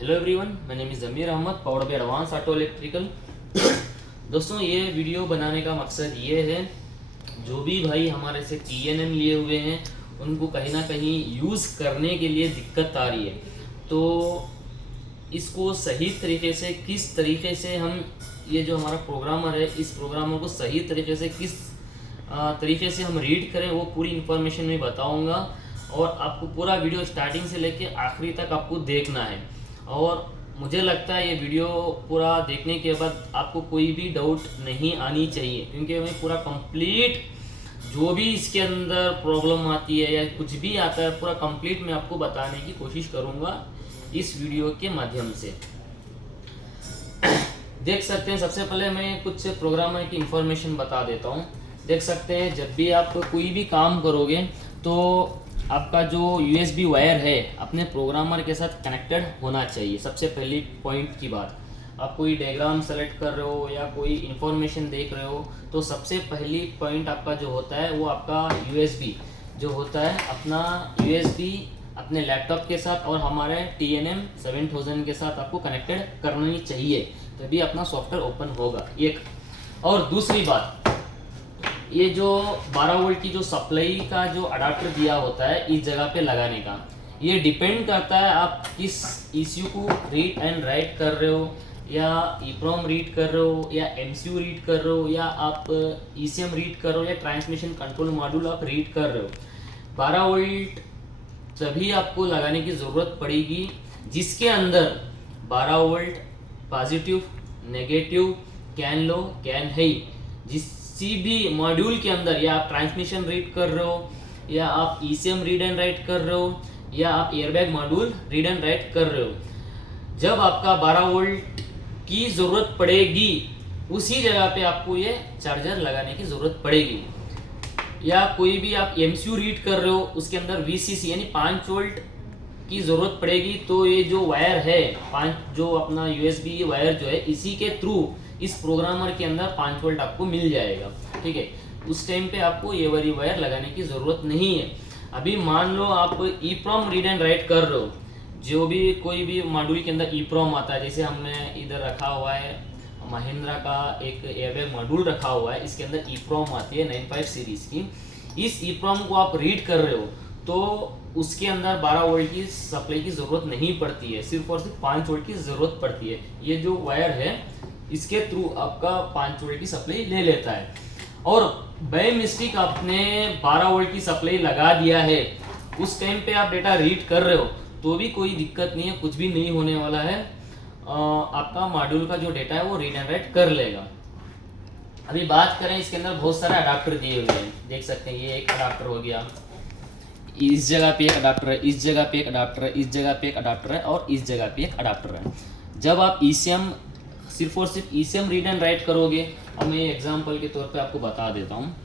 Hello everyone, my name is Zameer Ahmad, powered by advance auto electrical. दोस्तों, ये video बनाने का मकसद ये है, जो भी भाई हमारे से TNM लिए हुए हैं उनको कहीं ना कहीं यूज़ करने के लिए दिक्कत आ रही है। तो इसको सही तरीके से, किस तरीके से हम ये जो हमारा प्रोग्रामर है, इस प्रोग्रामर को सही तरीके से किस तरीके से हम रीड करें, वो पूरी इन्फॉर्मेशन मैं बताऊंगा। और आपको पूरा वीडियो स्टार्टिंग से लेके आखिरी तक आपको देखना है। और मुझे लगता है ये वीडियो पूरा देखने के बाद आपको कोई भी डाउट नहीं आनी चाहिए, क्योंकि मैं पूरा कंप्लीट जो भी इसके अंदर प्रॉब्लम आती है या कुछ भी आता है, पूरा कंप्लीट मैं आपको बताने की कोशिश करूँगा इस वीडियो के माध्यम से। देख सकते हैं, सबसे पहले मैं कुछ प्रोग्रामर की इन्फॉर्मेशन बता देता हूँ। देख सकते हैं, जब भी आप कोई भी काम करोगे तो आपका जो USB वायर है अपने प्रोग्रामर के साथ कनेक्टेड होना चाहिए। सबसे पहली पॉइंट की बात, आप कोई डायग्राम सेलेक्ट कर रहे हो या कोई इन्फॉर्मेशन देख रहे हो तो सबसे पहली पॉइंट आपका जो होता है वो आपका USB जो होता है, अपना USB अपने लैपटॉप के साथ और हमारे TNM 7000 के साथ आपको कनेक्टेड करनी चाहिए, तभी अपना सॉफ्टवेयर ओपन होगा। एक और दूसरी बात, ये जो 12 वोल्ट की जो सप्लाई का जो अडाप्टर दिया होता है इस जगह पे लगाने का, ये डिपेंड करता है आप किस ECU को रीड एंड राइट कर रहे हो, या EEPROM रीड कर रहे हो, या MCU रीड कर रहे हो, या आप ECM रीड कर रहे हो, या ट्रांसमिशन कंट्रोल मॉड्यूल आप रीड कर रहे हो। 12 वोल्ट तभी आपको लगाने की ज़रूरत पड़ेगी जिसके अंदर 12 volt positive, negative, can low, can high, किसी भी मॉड्यूल के अंदर, या आप ट्रांसमिशन रीड कर रहे हो, या आप ECM रीड एंड राइट कर रहे हो, या आप airbag module read and right कर रहे हो, जब आपका 12 वोल्ट की ज़रूरत पड़ेगी उसी जगह पे आपको ये चार्जर लगाने की ज़रूरत पड़ेगी। या कोई भी आप MCU रीड कर रहे हो, उसके अंदर VCC यानी 5 वोल्ट की ज़रूरत पड़ेगी, तो ये जो वायर है 5, जो अपना USB वायर जो है, इसी के थ्रू इस प्रोग्रामर के अंदर 5 वोल्ट आपको मिल जाएगा। ठीक है, उस टाइम पे आपको ये वाली वायर लगाने की ज़रूरत नहीं है। अभी मान लो आप EEPROM रीड एंड राइट कर रहे हो, जो भी कोई भी मॉड्यूल के अंदर EEPROM आता है, जैसे हमने इधर रखा हुआ है महिंद्रा का एक एयरबैग मॉड्यूल रखा हुआ है, इसके अंदर EEPROM आती है 95 सीरीज़ की। इस EEPROM को आप रीड कर रहे हो तो उसके अंदर 12 वोल्ट की सप्लाई की ज़रूरत नहीं पड़ती है, सिर्फ और सिर्फ 5 वोल्ट की ज़रूरत पड़ती है। ये जो वायर है इसके थ्रू आपका 5 वोल्ट की सप्लाई ले लेता है। और बाय मिस्टेक आपने 12 वोल्ट की सप्लाई लगा दिया है, उस टाइम पे आप डेटा रीड कर रहे हो तो भी कोई दिक्कत नहीं है, कुछ भी नहीं होने वाला है। आपका मॉड्यूल का जो डेटा है वो रीड एंड राइट कर लेगा। अभी बात करें, इसके अंदर बहुत सारे अडाप्टर दिए हुए हैं। देख सकते हैं, ये एक अडाप्टर हो गया, इस जगह पे एक अडाप्टर है, इस जगह पे एक अडाप्टर है, इस जगह पे एक अडाप्टर है, और इस जगह पे एक अडाप्टर है। जब आप ECM सिर्फ और सिर्फ ECM रीड एंड राइट करोगे, और मैं एग्जांपल के तौर पे आपको बता देता हूँ।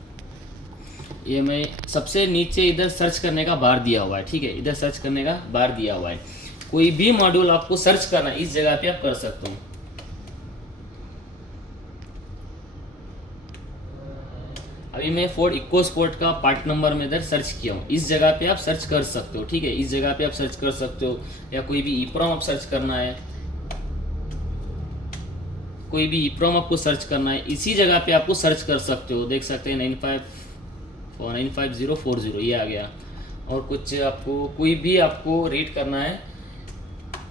ये मैं सबसे नीचे इधर सर्च करने का बार दिया हुआ है, ठीक है, इधर सर्च करने का बार दिया हुआ है। कोई भी मॉड्यूल आपको सर्च करना है, इस जगह पे आप कर सकते हो। अभी मैं फोर्ड इकोस्पोर्ट का पार्ट नंबर में इधर सर्च किया हूँ, इस जगह पे आप सर्च कर सकते हो। ठीक है, इस जगह पे आप सर्च कर सकते हो, या कोई भी EEPROM आप सर्च करना है, कोई भी EEPROM आपको सर्च करना है, इसी जगह पे आपको सर्च कर सकते हो। देख सकते हैं 95040 ये आ गया। और कुछ आपको कोई भी आपको रीड करना है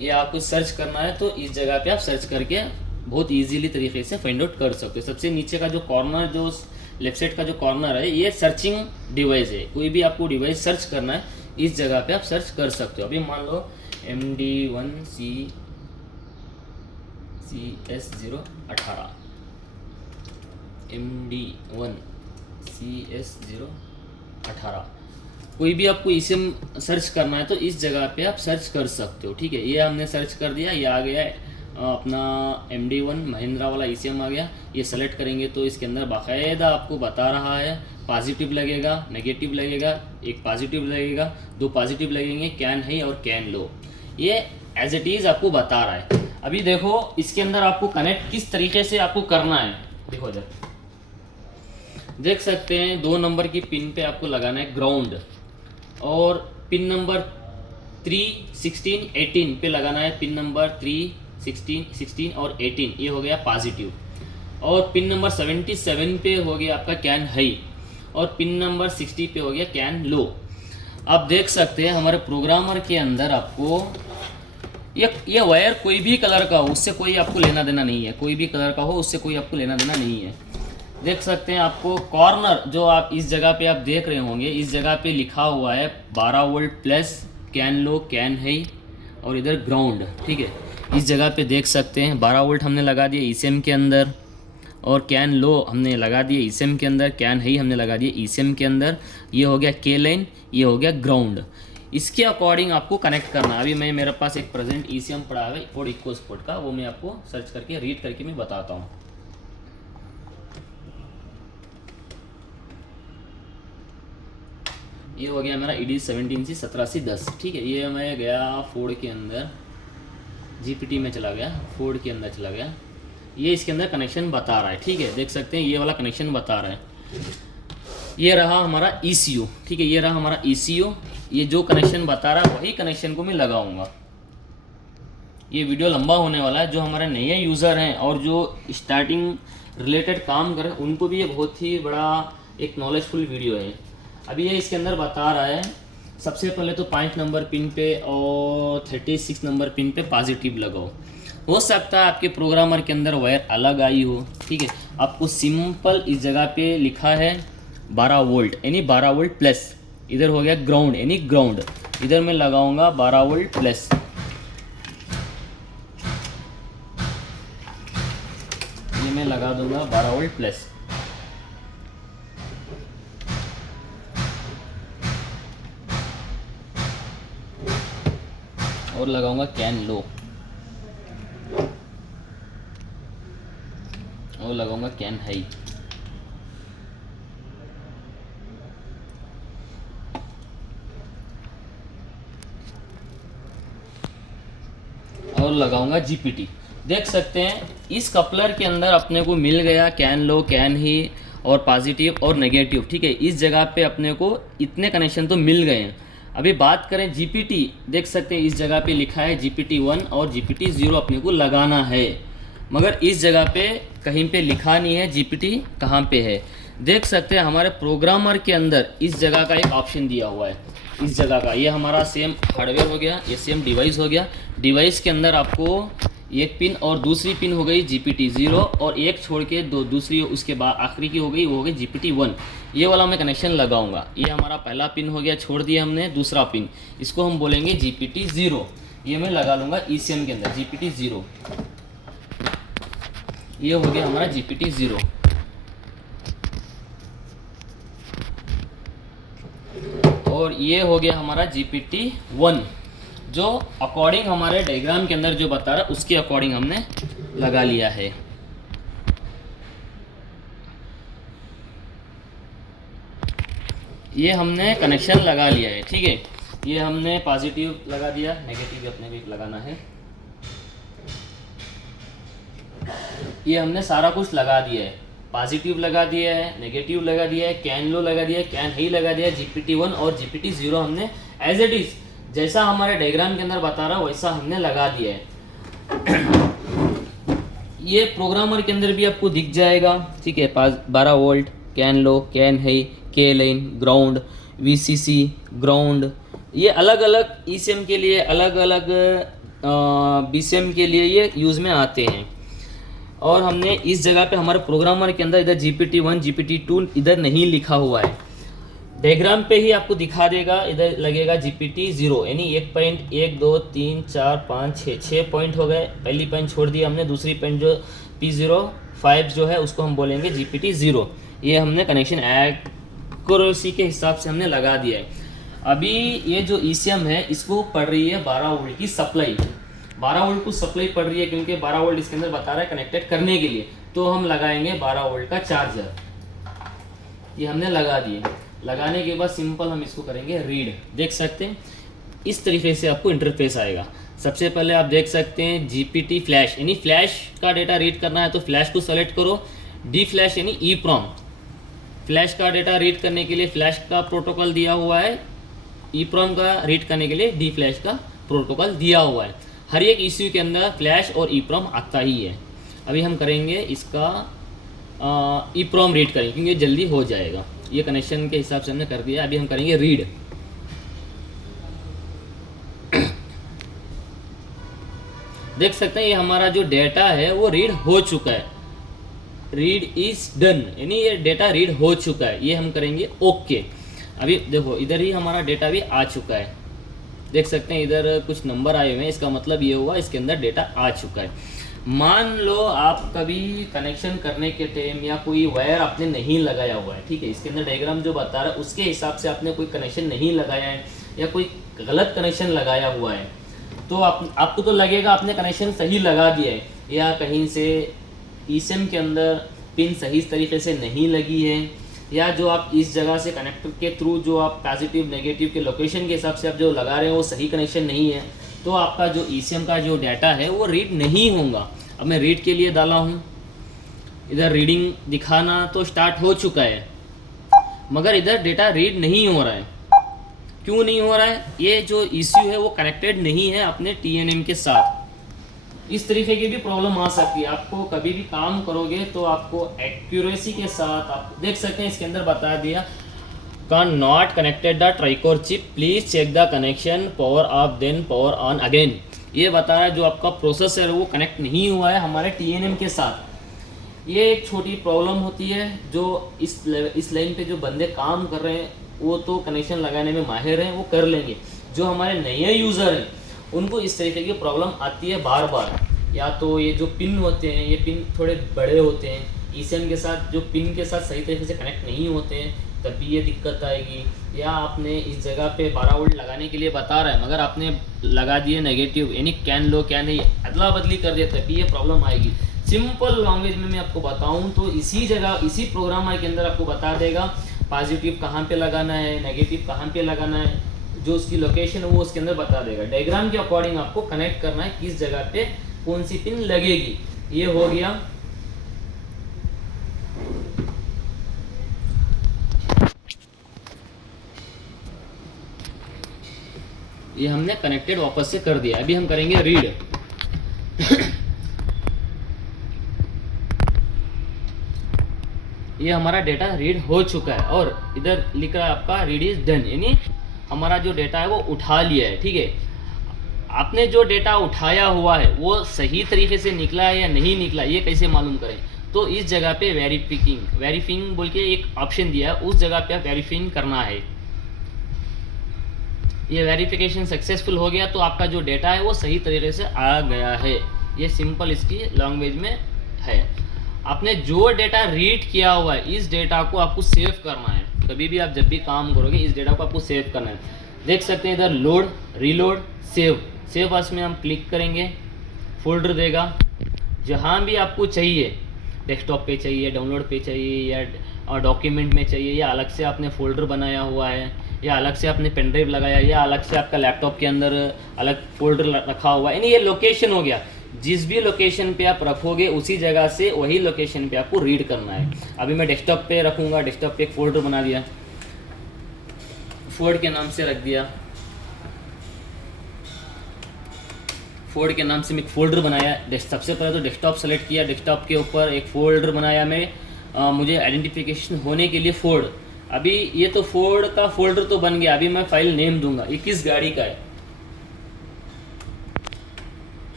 या आपको सर्च करना है तो इस जगह पे आप सर्च करके बहुत इजीली तरीके से फाइंड आउट कर सकते हो। सबसे नीचे का जो कॉर्नर, जो लेफ्ट साइड का जो कॉर्नर है, ये सर्चिंग डिवाइस है। कोई भी आपको डिवाइस सर्च करना है, इस जगह पे आप सर्च कर सकते हो। अभी मान लो MD1CS018, MD1CS018, कोई भी आपको ECM सर्च करना है तो इस जगह पे आप सर्च कर सकते हो। ठीक है, ये हमने सर्च कर दिया, ये आ गया है अपना MD1 महिंद्रा वाला ECM आ गया। ये सेलेक्ट करेंगे तो इसके अंदर बाकायदा आपको बता रहा है, पॉजिटिव लगेगा, नेगेटिव लगेगा, एक पॉजिटिव लगेगा, 2 पॉजिटिव लगेंगे, कैन हाई और कैन लो, ये एज इट इज़ आपको बता रहा है। अभी देखो, इसके अंदर आपको कनेक्ट किस तरीके से आपको करना है। देखो इधर देख सकते हैं, 2 नंबर की पिन पे आपको लगाना है ग्राउंड, और पिन नंबर 3, 16, 18 पे लगाना है। पिन नंबर 3, 16 और 18 ये हो गया पॉजिटिव। और पिन नंबर 77 पे हो गया आपका कैन हाई, और पिन नंबर 60 पे हो गया कैन लो। आप देख सकते हैं हमारे प्रोग्रामर के अंदर आपको ये वायर कोई भी कलर का हो उससे कोई आपको लेना देना नहीं है, कोई भी कलर का हो उससे कोई आपको लेना देना नहीं है। देख सकते हैं आपको कॉर्नर जो आप इस जगह पे आप देख रहे होंगे, इस जगह पे लिखा हुआ है 12 volt plus can low can high और इधर ग्राउंड, ठीक है। इस जगह पे देख सकते हैं 12 वोल्ट हमने लगा दिए ईसीएम के अंदर, और कैन लो हमने लगा दिए ईसीएम के अंदर, कैन हाई हमने लगा दिए ईसीएम के अंदर। ये हो गया के लाइन, ये हो गया ग्राउंड। इसके अकॉर्डिंग आपको कनेक्ट करना। अभी मेरे पास एक प्रेजेंट ईसीएम पड़ा है और इक्को स्पोर्ट का, वो मैं आपको सर्च करके रीड करके मैं बताता हूँ। ये हो गया मेरा ED 17C 17C10, ठीक है। ये मैं गया फोर्ड के अंदर, जीपीटी में चला गया, फोर्ड के अंदर चला गया। ये इसके अंदर कनेक्शन बता रहा है, ठीक है। देख सकते हैं ये वाला कनेक्शन बता रहा है। ये रहा हमारा ECU, ठीक है। ये रहा हमारा ECU। ये जो कनेक्शन बता रहा है वही कनेक्शन को मैं लगाऊंगा। ये वीडियो लंबा होने वाला है। जो हमारे नए यूज़र हैं और जो स्टार्टिंग रिलेटेड काम कर रहे हैं उनको भी ये बहुत ही बड़ा एक नॉलेजफुल वीडियो है। अभी ये इसके अंदर बता रहा है सबसे पहले तो 5 नंबर पिन पे और 36 नंबर पिन पे पॉजिटिव लगाओ। हो सकता है आपके प्रोग्रामर के अंदर वायर अलग आई हो, ठीक है। आपको सिंपल इस जगह पे लिखा है 12 वोल्ट यानी 12 वोल्ट प्लस, इधर हो गया ग्राउंड यानी ग्राउंड, इधर मैं लगाऊंगा 12 वोल्ट प्लस। ये मैं लगा दूंगा 12 वोल्ट प्लस, और लगाऊंगा कैन लो, और लगाऊंगा कैन हाई। और लगाऊंगा जीपीटी। देख सकते हैं इस कपलर के अंदर अपने को मिल गया कैन लो कैन ही और पॉजिटिव और नेगेटिव, ठीक है। इस जगह पे अपने को इतने कनेक्शन तो मिल गए हैं। अभी बात करें जीपीटी, देख सकते हैं इस जगह पे लिखा है जीपीटी 1 और जीपीटी 0 अपने को लगाना है, मगर इस जगह पे कहीं पे लिखा नहीं है जीपीटी कहाँ पे है। देख सकते हैं हमारे प्रोग्रामर के अंदर इस जगह का एक ऑप्शन दिया हुआ है, इस जगह का। ये हमारा सेम हार्डवेयर हो गया, ये सेम डिवाइस हो गया। डिवाइस के अंदर आपको एक पिन और दूसरी पिन हो गई जीपीटी 0 और एक छोड़ के दो दूसरी उसके बाद आखिरी की हो गई, वो हो गई जीपीटी 1। ये वाला मैं कनेक्शन लगाऊंगा। ये हमारा पहला पिन हो गया, छोड़ दिया हमने दूसरा पिन, इसको हम बोलेंगे जीपीटी 0। ये मैं लगा लूँगा ईसीएम के अंदर जीपीटी 0। ये हो गया हमारा जीपीटी 0। और ये हो गया हमारा जीपीटी 1, जो अकॉर्डिंग हमारे डायग्राम के अंदर जो बता रहा है उसके अकॉर्डिंग हमने लगा लिया है। ये हमने कनेक्शन लगा लिया है, ठीक है। ये हमने पॉजिटिव लगा दिया, नेगेटिव अपने को एक लगाना है। ये हमने सारा कुछ लगा दिया है, पॉजिटिव लगा दिया है, नेगेटिव लगा दिया है, कैन लो लगा दिया है, कैन हाई लगा दिया है, जीपीटी 1 और जीपीटी 0 हमने एज इट इज जैसा हमारे डायग्राम के अंदर बता रहा वैसा हमने लगा दिया है। ये प्रोग्रामर के अंदर भी आपको दिख जाएगा, ठीक है। 12 volt can low can high के लाइन ग्राउंड वीसीसी ग्राउंड, ये अलग अलग ईसीएम के लिए अलग अलग बीसीएम के लिए ये यूज़ में आते हैं। और हमने इस जगह पे हमारे प्रोग्रामर के अंदर इधर जीपीटी 1 जीपीटी 2 इधर नहीं लिखा हुआ है, डायग्राम पे ही आपको दिखा देगा। इधर लगेगा जीपीटी 0 यानी 1 पॉइंट 1 2 3 4 5 6 पॉइंट हो गए। पहली पॉइंट छोड़ दी हमने, दूसरी पॉइंट जो P05 जो है उसको हम बोलेंगे जीपीटी 0। ये हमने कनेक्शन एक्यूरेसी के हिसाब से हमने लगा दिया है। अभी ये जो ईसीएम है इसको पड़ रही है 12 वोल्ट की सप्लाई, 12 वोल्ट को सप्लाई पड़ रही है क्योंकि 12 वोल्ट इसके अंदर बता रहा है कनेक्टेड करने के लिए। तो हम लगाएंगे 12 वोल्ट का चार्जर, ये हमने लगा दिए। लगाने के बाद सिंपल हम इसको करेंगे रीड। देख सकते हैं इस तरीके से आपको इंटरफेस आएगा। सबसे पहले आप देख सकते हैं जीपीटी फ्लैश यानी फ्लैश का डेटा रीड करना है तो फ्लैश को सेलेक्ट करो। डी फ्लैश यानी EEPROM, फ्लैश का डेटा रीड करने के लिए फ्लैश का प्रोटोकॉल दिया हुआ है EEPROM का रीड करने के लिए डी फ्लैश का प्रोटोकॉल दिया हुआ है। हर एक ECU के अंदर फ्लैश और EEPROM आता ही है। अभी हम करेंगे इसका EEPROM रीड करेंगे क्योंकि जल्दी हो जाएगा। ये कनेक्शन के हिसाब से हमने कर दिया। अभी हम करेंगे रीड। देख सकते हैं ये हमारा जो डेटा है वो रीड हो चुका है। रीड इज डन, यानी ये डेटा रीड हो चुका है। ये हम करेंगे ओके। अभी देखो इधर ही हमारा डेटा भी आ चुका है। देख सकते हैं इधर कुछ नंबर आए हुए हैं, इसका मतलब ये हुआ इसके अंदर डेटा आ चुका है। मान लो आप कभी कनेक्शन करने के टाइम या कोई वायर आपने नहीं लगाया हुआ है, ठीक है, इसके अंदर डायग्राम जो बता रहा है उसके हिसाब से आपने कोई कनेक्शन नहीं लगाया है या कोई गलत कनेक्शन लगाया हुआ है, तो आपको तो लगेगा आपने कनेक्शन सही लगा दिया है, या कहीं से ECM के अंदर पिन सही तरीके से नहीं लगी है, या जो आप इस जगह से कनेक्टर के थ्रू जो आप पॉजिटिव नेगेटिव के लोकेशन के हिसाब से आप जो लगा रहे हैं वो सही कनेक्शन नहीं है, तो आपका जो ECM का जो डाटा है वो रीड नहीं होगा। अब मैं रीड के लिए डाला हूँ, इधर रीडिंग दिखाना तो स्टार्ट हो चुका है, मगर इधर डेटा रीड नहीं हो रहा है। क्यों नहीं हो रहा है? ये जो ECU है वो कनेक्टेड नहीं है अपने TNM के साथ। इस तरीके की भी प्रॉब्लम आ सकती है। आपको कभी भी काम करोगे तो आपको एक्यूरेसी के साथ, आप देख सकते हैं इसके अंदर बता दिया can not connected the tricore chip, please check the connection, power off then power on again. ये बता रहा है जो आपका प्रोसेसर है वो कनेक्ट नहीं हुआ है हमारे TNM के साथ। ये एक छोटी प्रॉब्लम होती है जो इस लाइन पे जो बंदे काम कर रहे हैं वो तो कनेक्शन लगाने में माहिर हैं, वो कर लेंगे। जो हमारे नए यूज़र हैं उनको इस तरीके की प्रॉब्लम आती है बार बार। या तो ये जो पिन होते हैं ये पिन थोड़े बड़े होते हैं, ECM के साथ जो पिन के साथ सही तरीके से कनेक्ट नहीं होते हैं, तभी ये दिक्कत आएगी। या आपने इस जगह पे 12 वोल्ट लगाने के लिए बता रहा है मगर आपने लगा दिए नेगेटिव, यानी कैन लो कैन नहीं, अदला बदली कर दिया, तभी ये प्रॉब्लम आएगी। सिंपल लैंग्वेज में मैं आपको बताऊँ तो इसी जगह इसी प्रोग्रामर के अंदर आपको बता देगा पॉजिटिव कहाँ पे लगाना है, नेगेटिव कहाँ पे लगाना है, जो उसकी लोकेशन है वो उसके अंदर बता देगा। डायग्राम के अकॉर्डिंग आपको कनेक्ट करना है किस जगह पे कौन सी पिन लगेगी। ये हो गया। ये हमने कनेक्टेड वापस से कर दिया। अभी हम करेंगे रीड। ये हमारा डेटा रीड हो चुका है और इधर लिख रहा है आपका रीड इज डन, यानी हमारा जो डेटा है वो उठा लिया है। ठीक है, आपने जो डेटा उठाया हुआ है वो सही तरीके से निकला है या नहीं निकला, ये कैसे मालूम करें? तो इस जगह पे वेरीफाइंग बोल के एक ऑप्शन दिया है, उस जगह पे वेरीफाइंग करना है। ये वेरिफिकेशन सक्सेसफुल हो गया तो आपका जो डेटा है वो सही तरीके से आ गया है। ये सिंपल इसकी लैंग्वेज में है। आपने जो डेटा रीड किया हुआ है इस डेटा को आपको सेव करना है। कभी भी आप जब भी काम करोगे इस डेटा को आपको सेव करना है। देख सकते हैं इधर लोड, रीलोड, सेव बस में हम क्लिक करेंगे, फोल्डर देगा। जहाँ भी आपको चाहिए, डेस्कटॉप पे चाहिए, डाउनलोड पे चाहिए या डॉक्यूमेंट में चाहिए, या अलग से आपने फोल्डर बनाया हुआ है, या अलग से आपने पेन ड्राइव लगाया, या अलग से आपका लैपटॉप के अंदर अलग फोल्डर रखा हुआ है, यानी ये लोकेशन हो गया। जिस भी लोकेशन पे आप रखोगे उसी जगह से वही लोकेशन पे आपको रीड करना है। अभी मैं डेस्कटॉप पे रखूँगा, डेस्कटॉप पे एक फोल्डर बना दिया, फोल्ड के नाम से रख दिया। फोल्ड के नाम से मैं एक फोल्डर बनाया। सबसे पहले तो डेस्कटॉप सेलेक्ट किया, डेस्कटॉप के ऊपर एक फोल्डर बनाया मैं, मुझे आइडेंटिफिकेशन होने के लिए फोल्ड। अभी ये तो फोर्ड का फोल्डर तो बन गया। अभी मैं फाइल नेम दूंगा, ये किस गाड़ी का है,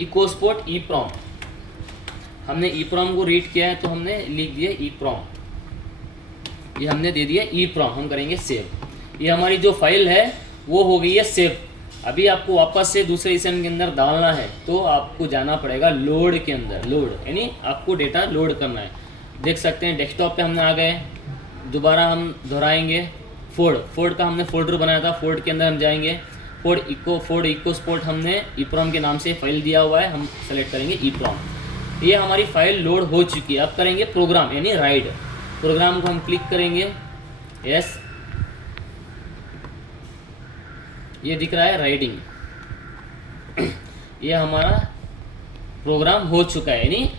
इकोस्पोर्ट EEPROM। हमने EEPROM को रीड किया है तो हमने लिख दिया EEPROM, ये हमने दे दिया EEPROM। हम करेंगे सेव। ये हमारी जो फाइल है वो हो गई है सेव। अभी आपको वापस से दूसरे ECM के अंदर डालना है तो आपको जाना पड़ेगा लोड के अंदर। लोड यानी आपको डेटा लोड करना है। देख सकते हैं डेस्कटॉप पे हमने आ गए। दोबारा हम दोहराएंगे। फोल्ड का हमने फोल्डर बनाया था, फोल्ड के अंदर हम जाएंगे। फोल्ड इकोस्पोर्ट हमने EEPROM के नाम से फाइल दिया हुआ है, हम सेलेक्ट करेंगे EEPROM। ये हमारी फाइल लोड हो चुकी है। अब करेंगे प्रोग्राम यानी राइड। प्रोग्राम को हम क्लिक करेंगे, यस, ये दिख रहा है राइडिंग। ये हमारा प्रोग्राम हो चुका है, यानी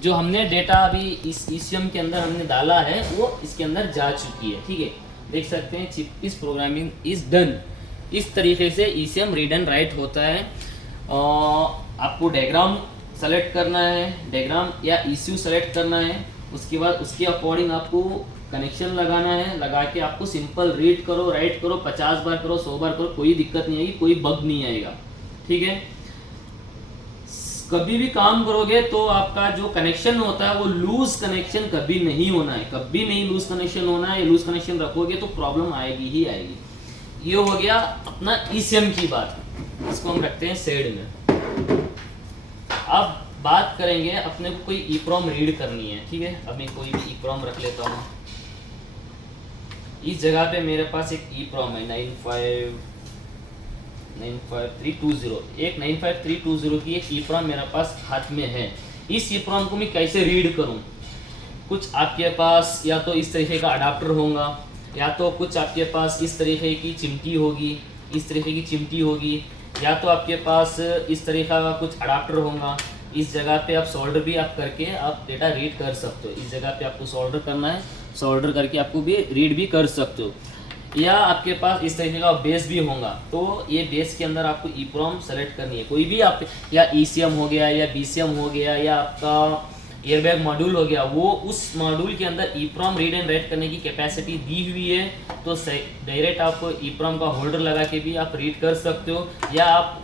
जो हमने डेटा अभी इस ECM के अंदर हमने डाला है वो इसके अंदर जा चुकी है। ठीक है, देख सकते हैं चिप इस प्रोग्रामिंग इज डन। इस तरीके से ECM रीड एंड राइट होता है। आपको डायग्राम सेलेक्ट करना है, डायग्राम या ECU सेलेक्ट करना है, उसके बाद उसके अकॉर्डिंग आपको कनेक्शन लगाना है, लगा के आपको सिंपल रीड करो राइट करो, 50 बार करो 100 बार करो, कोई दिक्कत नहीं आएगी, कोई बग नहीं आएगा। ठीक है, कभी भी काम करोगे तो आपका जो कनेक्शन होता है वो लूज कनेक्शन कभी नहीं होना है, कभी नहीं लूज कनेक्शन होना है। लूज कनेक्शन रखोगे तो प्रॉब्लम आएगी ही आएगी। ये हो गया अपना ECM की बात, इसको हम रखते हैं साइड में। अब बात करेंगे अपने को कोई EEPROM रीड करनी है। ठीक है, अब मैं कोई भी EEPROM रख लेता हूँ। इस जगह पे मेरे पास एक EEPROM है 95320, एक 95320 की एक EEPROM मेरे पास हाथ में है। इस EEPROM को मैं कैसे रीड करूं? कुछ आपके पास या तो इस तरीके का अडाप्टर होगा, या तो कुछ आपके पास इस तरीके की चिमटी होगी, इस तरीके की चिमटी होगी, या तो आपके पास इस तरीके का कुछ अडाप्टर होगा। इस जगह पे आप सोल्डर भी आप करके आप डेटा रीड कर सकते हो। इस जगह पे आपको सोल्डर करना है, सोल्डर करके आपको भी रीड भी कर सकते हो। या आपके पास इस तरीके का बेस भी होगा, तो ये बेस के अंदर आपको EEPROM सेलेक्ट करनी है। कोई भी आप या ECM हो गया या BCM हो गया या आपका एयरबैग मॉड्यूल हो गया, वो उस मॉड्यूल के अंदर EEPROM रीड एंड राइट करने की कैपेसिटी दी हुई है, तो डायरेक्ट आप EEPROM का होल्डर लगा के भी आप रीड कर सकते हो, या आप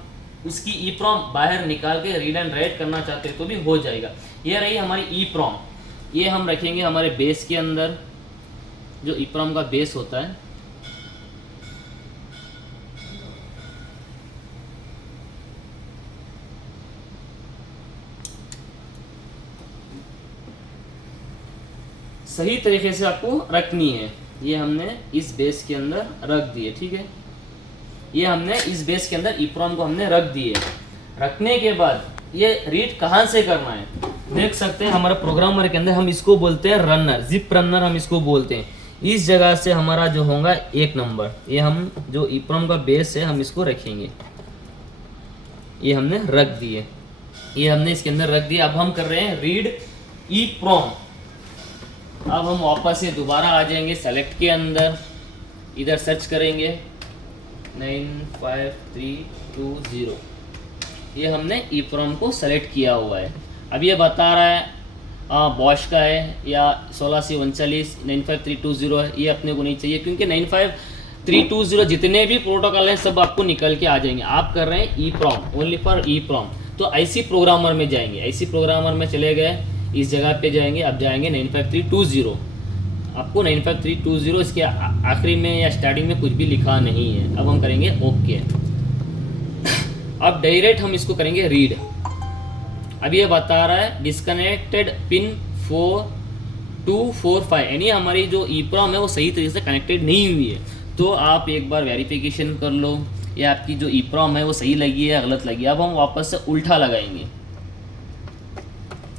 उसकी EEPROM बाहर निकाल के रीड एंड राइट करना चाहते हो तो भी हो जाएगा। ये रही हमारी EEPROM। ये हम रखेंगे हमारे बेस के अंदर, जो EEPROM का बेस होता है। सही तरीके से आपको रखनी है। ये हमने इस बेस के अंदर रख दिए। ठीक है, ये हमने इस बेस के अंदर EEPROM को हमने रख दिए। रखने के बाद ये रीड कहाँ से करना है, देख सकते हैं हमारा प्रोग्रामर के अंदर हम इसको बोलते हैं रनर, जिप रनर हम इसको बोलते हैं। इस जगह से हमारा जो होगा 1 नंबर, ये हम जो EEPROM का बेस है हम इसको रखेंगे। ये हमने रख दिए, ये हमने इसके अंदर रख दिया। अब हम कर रहे हैं रीड EEPROM। अब हम वापस से दोबारा आ जाएंगे सेलेक्ट के अंदर, इधर सर्च करेंगे 95320, ये हमने EEPROM को सेलेक्ट किया हुआ है। अब ये बता रहा है बॉश का है या 16C39 95320 है, ये अपने को नहीं चाहिए क्योंकि 95320 जितने भी प्रोटोकॉल हैं सब आपको निकल के आ जाएंगे। आप कर रहे हैं EEPROM, ओनली फॉर EEPROM। तो IC प्रोग्रामर में जाएंगे, IC प्रोग्रामर में चले गए, इस जगह पे जाएंगे, अब जाएंगे 95320। आपको 95320 इसके आखिरी में या स्टार्टिंग में कुछ भी लिखा नहीं है। अब हम करेंगे ओके। अब डायरेक्ट हम इसको करेंगे रीड। अब ये बता रहा है डिस्कनेक्टेड पिन 4245, यानी हमारी जो EEPROM है वो सही तरीके से कनेक्टेड नहीं हुई है। तो आप एक बार वेरिफिकेशन कर लो या आपकी जो EEPROM है वो सही लगी है या गलत लगी है। अब हम वापस से उल्टा लगाएंगे,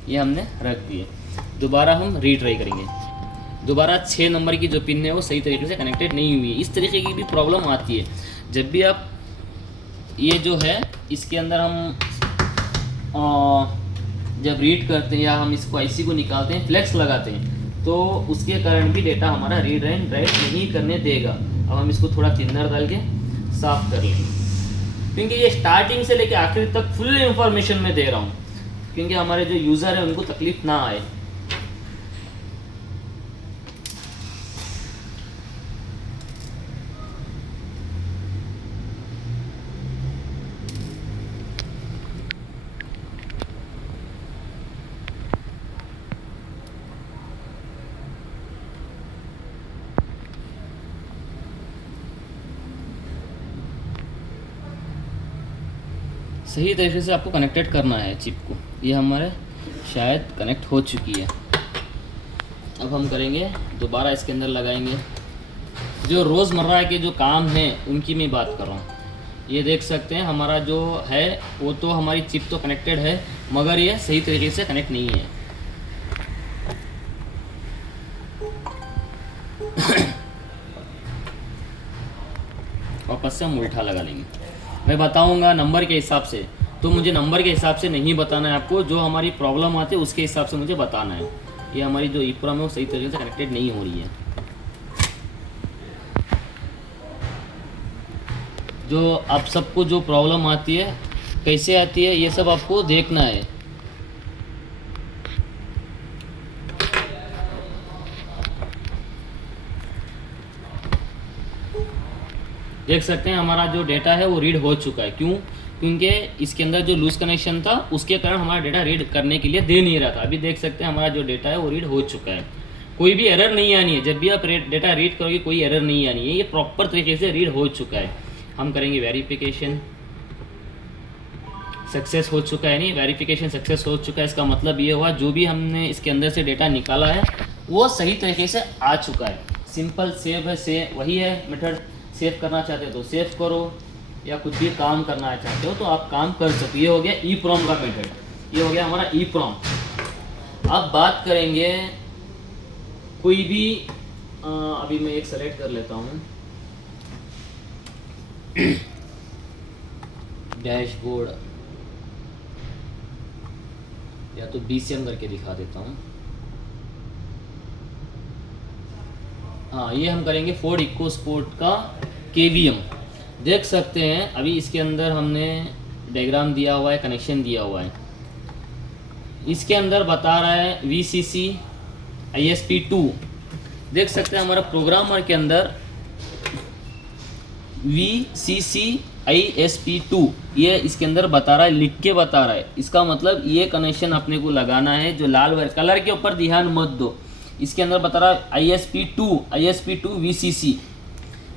ये हमने रख दिए। दोबारा हम रीट्राई करेंगे, दोबारा 6 नंबर की जो पिन है वो सही तरीके से कनेक्टेड नहीं हुई है। इस तरीके की भी प्रॉब्लम आती है जब भी आप ये जो है इसके अंदर हम जब रीड करते हैं या हम इसको IC को निकालते हैं, फ्लेक्स लगाते हैं, तो उसके कारण भी डेटा हमारा रीड एंड राइट नहीं करने देगा। अब हम इसको थोड़ा थिनर डाल के साफ कर लेंगे, क्योंकि ये स्टार्टिंग से लेके आखिर तक फुल इंफॉर्मेशन में दे रहा हूँ, क्योंकि हमारे जो यूज़र है उनको तकलीफ ना आए। सही तरीके से आपको कनेक्टेड करना है चिप को। ये हमारे शायद कनेक्ट हो चुकी है। अब हम करेंगे दोबारा इसके अंदर लगाएंगे। जो रोज़मर्रा के जो काम हैं उनकी मैं बात कर रहा हूँ। ये देख सकते हैं हमारा जो है वो तो हमारी चिप तो कनेक्टेड है, मगर ये सही तरीके से कनेक्ट नहीं है। वापस से हम उल्टा लगा लेंगे। मैं बताऊंगा नंबर के हिसाब से, तो मुझे नंबर के हिसाब से नहीं बताना है आपको, जो हमारी प्रॉब्लम आती है उसके हिसाब से मुझे बताना है। ये हमारी जो EEPROM है वो सही तरीके से कनेक्टेड नहीं हो रही है। जो आप सबको जो प्रॉब्लम आती है कैसे आती है, ये सब आपको देखना है। देख सकते हैं हमारा जो डेटा है वो रीड हो चुका है। क्यों? क्योंकि इसके अंदर जो लूज कनेक्शन था उसके कारण हमारा डेटा रीड करने के लिए दे नहीं रहा था। अभी देख सकते हैं हमारा जो डेटा है वो रीड हो चुका है। कोई भी एरर नहीं आनी है, जब भी आप डेटा रीड करोगे कोई एरर नहीं आनी है, ये प्रॉपर तरीके से रीड हो चुका है। हम करेंगे वेरिफिकेशन, सक्सेस हो चुका है। नहीं, वेरिफिकेशन सक्सेस हो चुका है, इसका मतलब ये हुआ जो भी हमने इसके अंदर से डेटा निकाला है वो सही तरीके से आ चुका है। सिंपल सेव है, सेव वही है मेथड। सेव करना चाहते हो तो सेव करो, या कुछ भी काम करना चाहते हो तो आप काम कर सकते हो। ये हो गया EEPROM का मेथड, ये हो गया हमारा EEPROM। अब बात करेंगे कोई भी अभी मैं एक सेलेक्ट कर लेता हूँ डैशबोर्ड, या तो BCM करके दिखा देता हूँ। हाँ, ये हम करेंगे फोर्ड इकोस्पोर्ट का KVM। देख सकते हैं अभी इसके अंदर हमने डायग्राम दिया हुआ है, कनेक्शन दिया हुआ है। इसके अंदर बता रहा है VCC ISP2। देख सकते हैं हमारा प्रोग्रामर के अंदर VCC ISP2 ये इसके अंदर बता रहा है, लिख के बता रहा है। इसका मतलब ये कनेक्शन अपने को लगाना है। जो लाल वायर कलर के ऊपर ध्यान मत दो, इसके अंदर बता रहा है ISP2 VCC,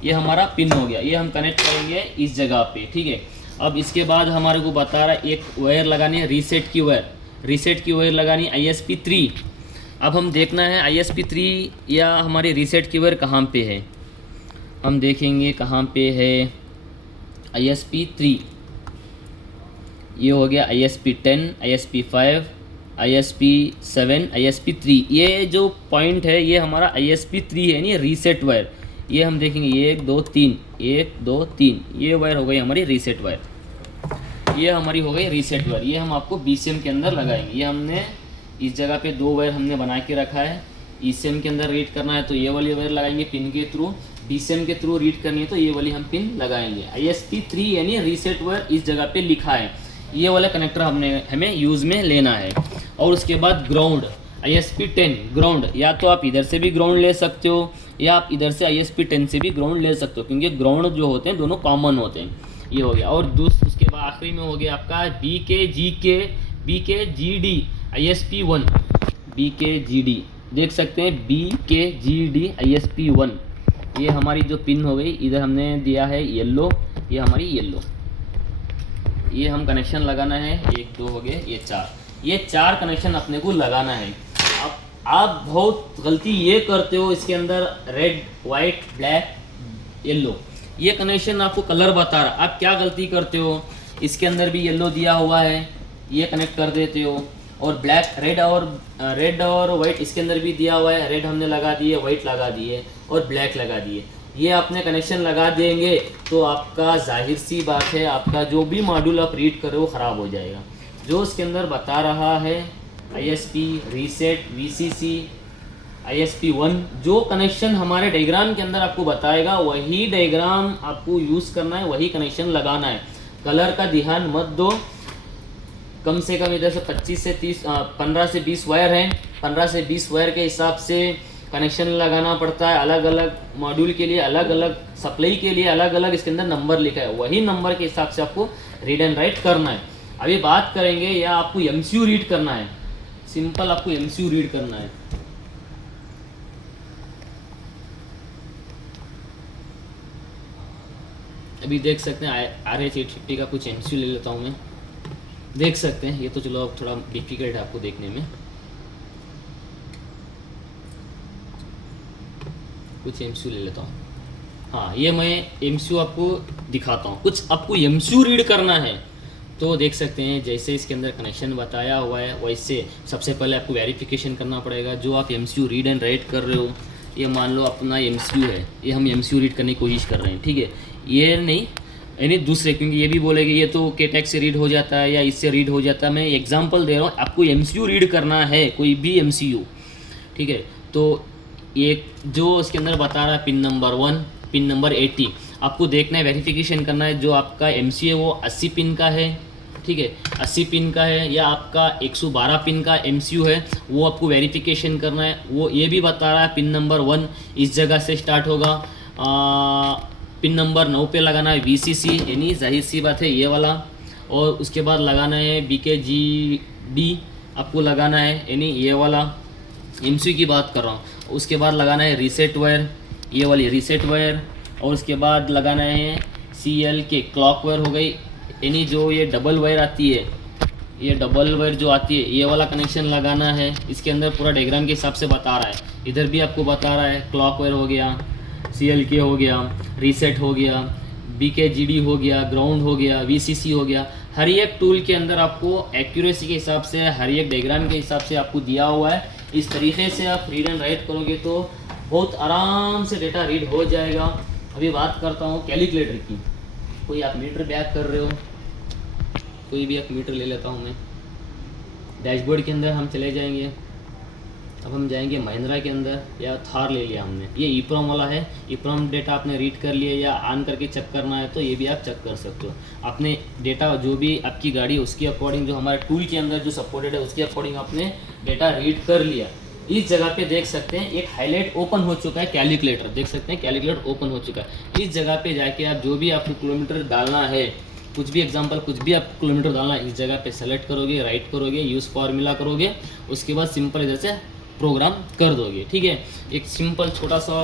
ये हमारा पिन हो गया। ये हम कनेक्ट करेंगे इस जगह पे, ठीक है। अब इसके बाद हमारे को बता रहा है एक वायर लगानी है, रीसेट की वायर लगानी है ISP3। अब हम देखना है ISP3 या हमारी रीसेट की वायर कहाँ पे है। हम देखेंगे कहाँ पे है ISP3। ये हो गया ISP10, ISP5, ISP7, ISP3। ये जो पॉइंट है ये हमारा ISP3 है, नहीं रीसेट वायर। ये हम देखेंगे 1 2 3, 1 2 3, ये वायर हो गई हमारी रीसेट वायर। ये हमारी हो गई रीसेट वायर। ये हम आपको BCM के अंदर लगाएंगे। ये हमने इस जगह पे 2 वायर हमने बना के रखा है। ECM के अंदर रीड करना है तो ये वाली वायर लगाएंगे पिन के थ्रू, BCM के थ्रू रीड करनी है तो ये वाली हम पिन लगाएंगे। ISP3 यानी रीसेट वायर इस जगह पे लिखा है। ये वाला कनेक्टर हमें यूज़ में लेना है। और उसके बाद ग्राउंड ISP10 ग्राउंड, या तो आप इधर से भी ग्राउंड ले सकते हो या आप इधर से ISP10 से भी ग्राउंड ले सकते हो, क्योंकि ग्राउंड जो होते हैं दोनों कॉमन होते हैं। ये हो गया। और उसके बाद आखिरी में हो गया आपका BKGD ISP1, BKGD देख सकते हैं BKGD ISP1। ये हमारी जो पिन हो गई, इधर हमने दिया है येलो, ये हमारी येलो। ये हम कनेक्शन लगाना है, 1 2 हो गए, ये 4 कनेक्शन अपने को लगाना है। अब आप बहुत गलती ये करते हो, इसके अंदर रेड वाइट ब्लैक येलो ये कनेक्शन आपको कलर बता रहा। आप क्या गलती करते हो, इसके अंदर भी येलो दिया हुआ है, ये कनेक्ट कर देते हो। और ब्लैक रेड और वाइट इसके अंदर भी दिया हुआ है, रेड हमने लगा दिए, वाइट लगा दिए और ब्लैक लगा दिए। ये आपने कनेक्शन लगा देंगे तो आपका जाहिर सी बात है आपका जो भी मॉड्यूल आप रीड कर रहे हो ख़राब हो जाएगा। जो इसके अंदर बता रहा है ISP रीसेट VCC ISP1, जो कनेक्शन हमारे डायग्राम के अंदर आपको बताएगा वही डायग्राम आपको यूज़ करना है, वही कनेक्शन लगाना है। कलर का ध्यान मत दो। कम से कम इधर से 25 से 30 15 से 20 वायर हैं। 15 से 20 वायर के हिसाब से कनेक्शन लगाना पड़ता है। अलग अलग मॉड्यूल के लिए अलग अलग, सप्लाई के लिए अलग अलग इसके अंदर नंबर लिखा है, वही नंबर के हिसाब से आपको रीड एंड राइट करना है। अभी बात करेंगे या आपको MCU रीड करना है, सिंपल आपको MCU रीड करना है। अभी देख सकते हैं RH850 का कुछ MCU ले लेता हूँ मैं। देख सकते हैं ये तो चलो अब थोड़ा डिफिकल्ट है आपको देखने में। कुछ MCU ले लेता हूँ। हाँ, ये मैं MCU आपको दिखाता हूँ। कुछ आपको MCU रीड करना है तो देख सकते हैं जैसे इसके अंदर कनेक्शन बताया हुआ है वैसे सबसे पहले आपको वेरिफिकेशन करना पड़ेगा। जो आप MCU रीड एंड राइट कर रहे हो, ये मान लो अपना MCU है, ये हम MCU रीड करने की कोशिश कर रहे हैं, ठीक है। ये नहीं यानी दूसरे, क्योंकि ये भी बोलेंगे ये तो KTEX से रीड हो जाता है या इससे रीड हो जाता है। मैं एग्जांपल दे रहा हूँ, आपको MCU रीड करना है, कोई भी MCU, ठीक है। तो ये जो इसके अंदर बता रहा है पिन नंबर 1, पिन नंबर 80। आपको देखना है, वेरिफिकेशन करना है जो आपका एमसीयू है वो 80 पिन का है, ठीक है, 80 पिन का है, या आपका 112 पिन का एमसीयू है, वो आपको वेरिफिकेशन करना है। वो ये भी बता रहा है पिन नंबर 1 इस जगह से स्टार्ट होगा, पिन नंबर 9 पे लगाना है वीसीसी, यानी जाहिर सी बात है ये वाला, और उसके बाद लगाना है बीकेजीडी आपको लगाना है, यानी ये वाला एमसीयू की बात कर रहा हूँ। उसके बाद लगाना है रीसेट वायर, ये वाली रीसेट वायर, और उसके बाद लगाना है CL के क्लॉक वायर हो गई, यानी जो ये डबल वायर आती है, ये डबल वायर जो आती है ये वाला कनेक्शन लगाना है। इसके अंदर पूरा डायग्राम के हिसाब से बता रहा है, इधर भी आपको बता रहा है क्लॉक वायर हो गया, CL के हो गया, रीसेट हो गया, BKGD हो गया, ग्राउंड हो गया, VCC हो गया। हर एक टूल के अंदर आपको एक्यूरेसी के हिसाब से, हर एक डायग्राम के हिसाब से आपको दिया हुआ है। इस तरीके से आप रीड एंड राइट करोगे तो बहुत आराम से डेटा रीड हो जाएगा। अभी बात करता हूँ कैलकुलेटर की। कोई आप मीटर बैक कर रहे हो, कोई भी एक मीटर ले लेता हूँ मैं। डैशबोर्ड के अंदर हम चले जाएंगे, अब हम जाएंगे महिंद्रा के अंदर, या थार ले लिया हमने, ये EEPROM वाला है। EEPROM डेटा आपने रीड कर लिया, या ऑन करके चेक करना है तो ये भी आप चेक कर सकते हो। आपने डेटा जो भी आपकी गाड़ी उसके अकॉर्डिंग, जो हमारे टूल के अंदर जो सपोर्टेड है उसके अकॉर्डिंग आपने डेटा रीड कर लिया। इस जगह पे देख सकते हैं एक हाईलाइट ओपन हो चुका है, कैलकुलेटर देख सकते हैं, कैलकुलेटर ओपन हो चुका है। इस जगह पे जाके आप जो भी आपको किलोमीटर डालना है, कुछ भी एग्जांपल, कुछ भी आपको किलोमीटर डालना है, इस जगह पे सेलेक्ट करोगे, राइट करोगे, यूज़ फार्मूला करोगे, उसके बाद सिंपल इधर से प्रोग्राम कर दोगे, ठीक है। एक सिंपल छोटा सा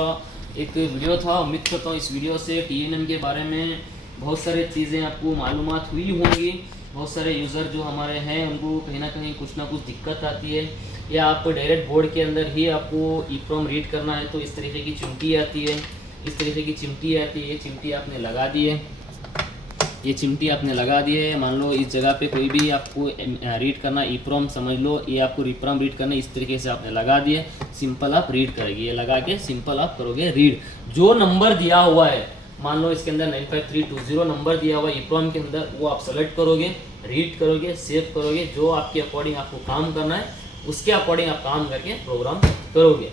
एक वीडियो था। उम्मीद करता हूँ इस वीडियो से TNM के बारे में बहुत सारी चीज़ें आपको मालूमात हुई होंगी। बहुत सारे यूज़र जो हमारे हैं उनको कहीं ना कहीं कुछ ना कुछ दिक्कत आती है, या आप डायरेक्ट बोर्ड के अंदर ही आपको EEPROM रीड करना है तो इस तरीके की चिमटी आती है, इस तरीके की चिमटी आती है। ये चिमटी आपने लगा दी है, ये चिमटी आपने लगा दी है। मान लो इस जगह पे कोई भी आपको रीड करना, EEPROM समझ लो, ये आपको EEPROM रीड करना, इस तरीके से आपने लगा दिए। सिंपल आप रीड करेंगे, ये लगा के सिंपल आप करोगे रीड। जो नंबर दिया हुआ है, मान लो इसके अंदर 95320 नंबर दिया हुआ है EEPROM के अंदर, वो आप सेलेक्ट करोगे, रीड करोगे, सेव करोगे। जो आपके अकॉर्डिंग आपको काम करना है उसके अकॉर्डिंग आप काम करके प्रोग्राम करोगे।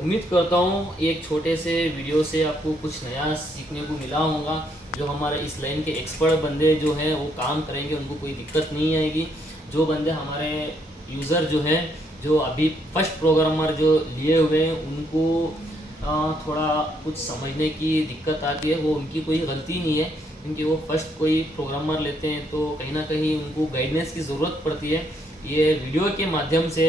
उम्मीद करता हूँ एक छोटे से वीडियो से आपको कुछ नया सीखने को मिला होगा। जो हमारे इस लाइन के एक्सपर्ट बंदे जो हैं वो काम करेंगे, उनको कोई दिक्कत नहीं आएगी। जो बंदे हमारे यूज़र जो हैं, जो अभी फर्स्ट प्रोग्रामर जो लिए हुए हैं, उनको थोड़ा कुछ समझने की दिक्कत आती है, वो उनकी कोई गलती नहीं है, क्योंकि वो फर्स्ट कोई प्रोग्रामर लेते हैं तो कहीं ना कहीं उनको गाइडेंस की ज़रूरत पड़ती है। ये वीडियो के माध्यम से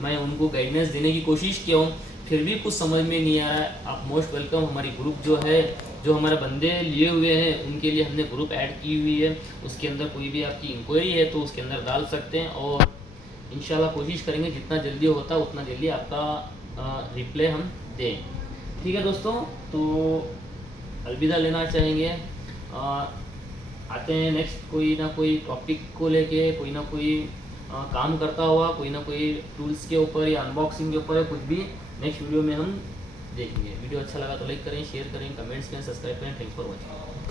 मैं उनको गाइडेंस देने की कोशिश किया हूँ, फिर भी कुछ समझ में नहीं आ रहा है, आप मोस्ट वेलकम। हमारी ग्रुप जो है, जो हमारे बंदे लिए हुए हैं उनके लिए हमने ग्रुप ऐड की हुई है, उसके अंदर कोई भी आपकी इंक्वायरी है तो उसके अंदर डाल सकते हैं, और इंशाल्लाह कोशिश करेंगे जितना जल्दी होता उतना जल्दी आपका रिप्लाई हम दें। ठीक है दोस्तों, तो अलविदा लेना चाहेंगे। आते हैं नेक्स्ट कोई ना कोई टॉपिक को लेके, कोई ना कोई काम करता हुआ, कोई ना कोई टूल्स के ऊपर या अनबॉक्सिंग के ऊपर, कुछ भी नेक्स्ट वीडियो में हम देखेंगे। वीडियो अच्छा लगा तो लाइक करें, शेयर करें, कमेंट्स करें, सब्सक्राइब करें। Thanks for watching.